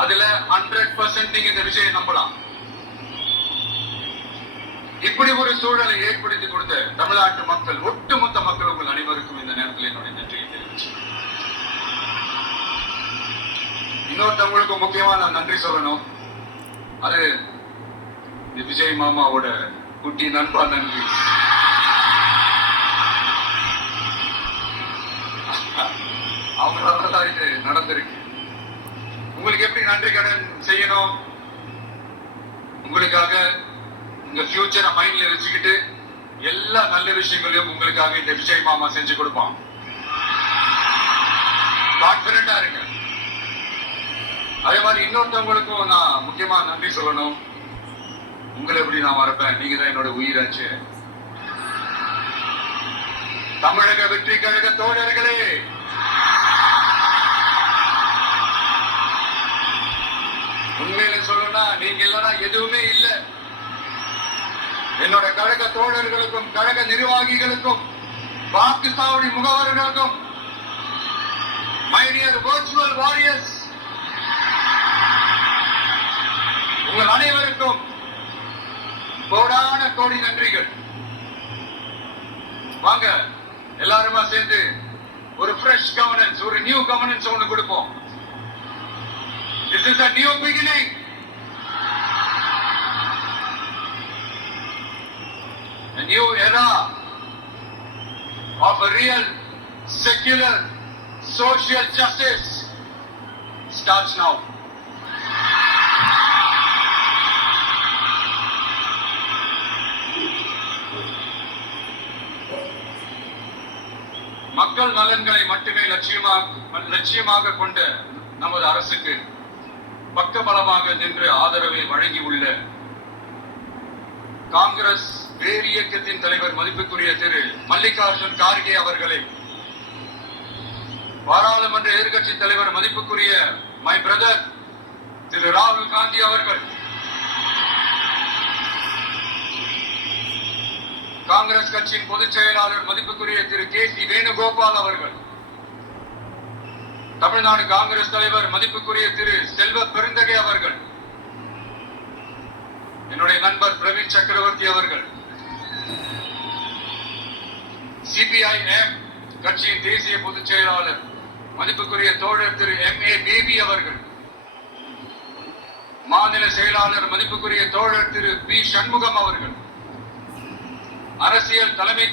அதுல 100% நீங்க இந்த விஷயம் நம்பலாம். இப்படி ஒரு சூழலை ஏற்படுத்தி கொடுத்த தமிழ்நாட்டு மக்கள், ஒட்டுமொத்த மக்கள், உங்கள் அனைவருக்கும் இந்த நேரத்தில் என்னுடைய நன்றியை தெரிவிச்சு, இன்னொருத்தவங்களுக்கு முக்கியமா நான் நன்றி சொல்லணும். அது விஜய் மாமாவோட குட்டி நண்பா நன்றி. அவங்களாலதான் இது நடந்திருக்கு. உங்களுக்கு எப்படி நன்றி கடன் செய்யணும்? உங்களுக்காக உங்க ஃபியூச்சரை மைண்ட்ல வச்சுக்கிட்டு எல்லா நல்ல விஷயங்களையும் உங்களுக்காக இந்த விஜய் மாமா செஞ்சு கொடுப்பான். கான்பிடண்டா இருங்க. அதே மாதிரி இன்னொருத்தவங்களுக்கும் நான் முக்கியமா நன்றி சொல்லணும். உங்களை எப்படி நான் மறப்பேன்? நீங்க தான் என்னோட உயிராச்சு. தமிழக வெற்றி கழக தோழர்களே, உண்மையில சொல்லணும்னா நீங்க இல்லைன்னா எதுவுமே இல்லை. என்னோட கழக தோழர்களுக்கும் கழக நிர்வாகிகளுக்கும் வாக்குச்சாவடி முகவர்களுக்கும், மை டியர் வர்ச்சுவல் வாரியர்ஸ், உங்கள் அனைவருக்கும் கோடான கோடி நன்றிகள். வாங்க எல்லாருமா சேர்ந்து ஒரு ஃப்ரெஷ் கவர்னன்ஸ், ஒரு நியூ கவர்னன்ஸ் ஒன்று கொடுப்போம். This is a new beginning. A new era of a real secular social justice starts now. மக்கள் நலன்களை மட்டுமே லட்சியமாக கொண்ட நமது அரசுக்கு பக்கபலமாக நின்று ஆதரவை வழங்கி உள்ள காங்கிரஸ் வேறு இயக்கத்தின் தலைவர் மதிப்புக்குரிய திரு மல்லிகார்ஜுன் கார்கே அவர்களை, பாராளுமன்ற எதிர்கட்சி தலைவர் மதிப்புக்குரிய மை பிரதர் திரு ராகுல் காந்தி அவர்கள், காங்கிரஸ் கட்சியின் பொதுச் செயலாளர் மதிப்புக்குரிய திரு கே.சி. வேணுகோபால் அவர்கள், தமிழ்நாடு காங்கிரஸ் தலைவர் மதிப்புக்குரிய திரு செல்வ பெருந்தகை அவர்கள், என்னுடைய நண்பர் பிரவீன் சக்கரவர்த்தி அவர்கள், சிபிஐஎம் கட்சியின் தேசிய பொதுச் செயலாளர் மதிப்புக்குரிய தோழர் திரு M.A. பேபி அவர்கள், மாநில செயலாளர் மதிப்புக்குரிய தோழர் திரு பி. சண்முகம் அவர்கள், அரசியல் தலைமை